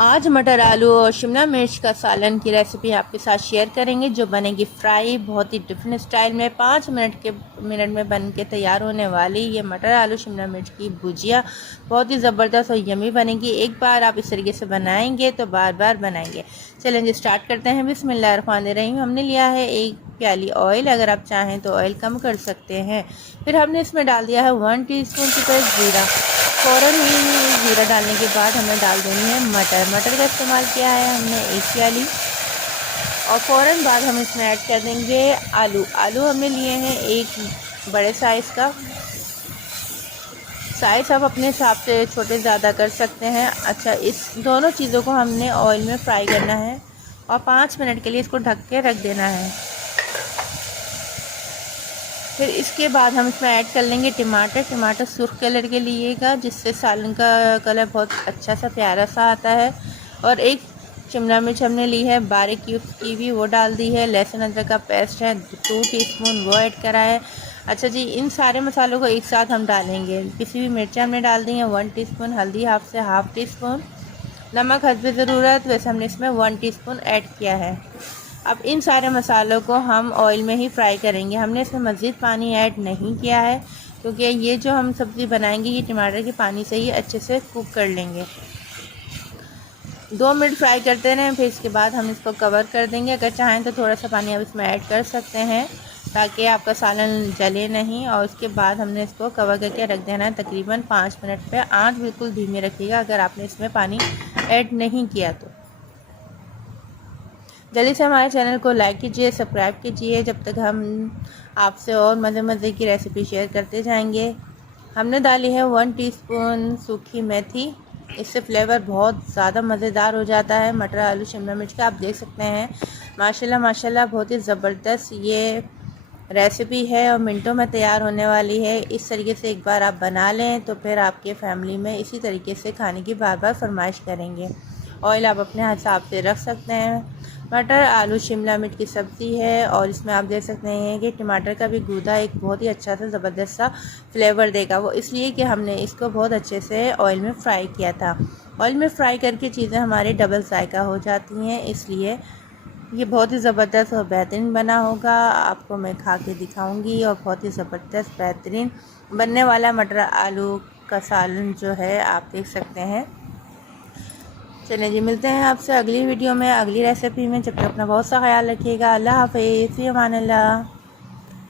आज मटर आलू और शिमला मिर्च का सालन की रेसिपी आपके साथ शेयर करेंगे, जो बनेगी फ्राई बहुत ही डिफरेंट स्टाइल में। 5 मिनट में बन के तैयार होने वाली ये मटर आलू शिमला मिर्च की भुजिया बहुत ही ज़बरदस्त और यमी बनेगी। एक बार आप इस तरीके से बनाएंगे तो बार बार बनाएंगे। चलेंगे स्टार्ट करते हैं। बिस्मिल्लाहिर्रहमानिर्रहीम। हमने लिया है 1 प्याली ऑयल, अगर आप चाहें तो ऑयल कम कर सकते हैं। फिर हमने इसमें डाल दिया है 1 टीस्पून की तरह ज़ीरा। फ़ौरन ही ज़ीरा डालने के बाद हमें डाल देनी है मटर का इस्तेमाल किया है हमने 1 प्याली। और फ़ौरन बाद हम इसमें ऐड कर देंगे आलू हमने लिए हैं 1 बड़े साइज़ का। साइज़ आप अपने हिसाब से छोटे ज़्यादा कर सकते हैं। अच्छा, इस दोनों चीज़ों को हमने ऑयल में फ्राई करना है और 5 मिनट के लिए इसको ढक के रख देना है। फिर इसके बाद हम इसमें ऐड कर लेंगे टमाटर सुर्ख कलर के लिएगा, जिससे सालन का कलर बहुत अच्छा सा प्यारा सा आता है। और 1 शिमला मिर्च हमने ली है बारीक क्यूब्स की भी, वो डाल दी है। लहसुन अदरक का पेस्ट है 2 टीस्पून, वो ऐड करा है। अच्छा जी, इन सारे मसालों को एक साथ हम डालेंगे। पिसी हुई मिर्चें हमने डाल दी हैं 1 टीस्पून, हल्दी हाफ से हाफ टीस्पून, नमक हस्बे ज़रूरत, वैसे हमने इसमें 1 टीस्पून ऐड किया है। अब इन सारे मसालों को हम ऑयल में ही फ्राई करेंगे। हमने इसमें मज़ीद पानी ऐड नहीं किया है, क्योंकि ये जो हम सब्ज़ी बनाएंगे ये टमाटर के पानी से ही अच्छे से कुक कर लेंगे। 2 मिनट फ्राई करते रहें, फिर इसके बाद हम इसको कवर कर देंगे। अगर चाहें तो थोड़ा सा पानी आप इसमें ऐड कर सकते हैं, ताकि आपका सालन जले नहीं। और उसके बाद हमने इसको कवर करके रख देना है तकरीबन 5 मिनट पे। आंच बिल्कुल धीमी रखिएगा अगर आपने इसमें पानी ऐड नहीं किया तो। जल्दी से हमारे चैनल को लाइक कीजिए, सब्सक्राइब कीजिए, जब तक हम आपसे और मज़े की रेसिपी शेयर करते जाएंगे। हमने डाली है 1 टीस्पून सूखी मेथी, इससे फ्लेवर बहुत ज़्यादा मज़ेदार हो जाता है मटर आलू शिमला मिर्च का। आप देख सकते हैं माशाल्लाह बहुत ही ज़बरदस्त ये रेसिपी है और मिनटों में तैयार होने वाली है। इस तरीके से एक बार आप बना लें तो फिर आपके फैमिली में इसी तरीके से खाने की बार बार फरमाइश करेंगे। ऑयल आप अपने हिसाब से रख सकते हैं। मटर आलू शिमला मिर्च की सब्ज़ी है और इसमें आप देख सकते हैं कि टमाटर का भी गूदा एक बहुत ही अच्छा सा ज़बरदस्त सा फ्लेवर देगा। वो इसलिए कि हमने इसको बहुत अच्छे से ऑयल में फ्राई किया था। ऑयल में फ्राई करके चीज़ें हमारी डबल जायका हो जाती हैं, इसलिए ये बहुत ही ज़बरदस्त और बेहतरीन बना होगा। आपको मैं खा के दिखाऊंगी और बहुत ही ज़बरदस्त बेहतरीन बनने वाला मटर आलू का सालन जो है आप देख सकते हैं। चलिए जी, मिलते हैं आपसे अगली वीडियो में अगली रेसिपी में। जब तक अपना बहुत सा ख्याल रखिएगा। अल्लाह हाफ़िज़, फ़ी अमान अल्लाह।